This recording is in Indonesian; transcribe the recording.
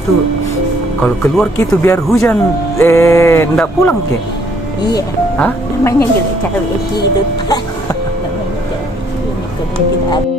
gitu. Kalau keluar gitu biar hujan ndak pulang ke? Iya. Hah? Namanya juga cewek hidup. Namanya cewek hidup. Tidak ada.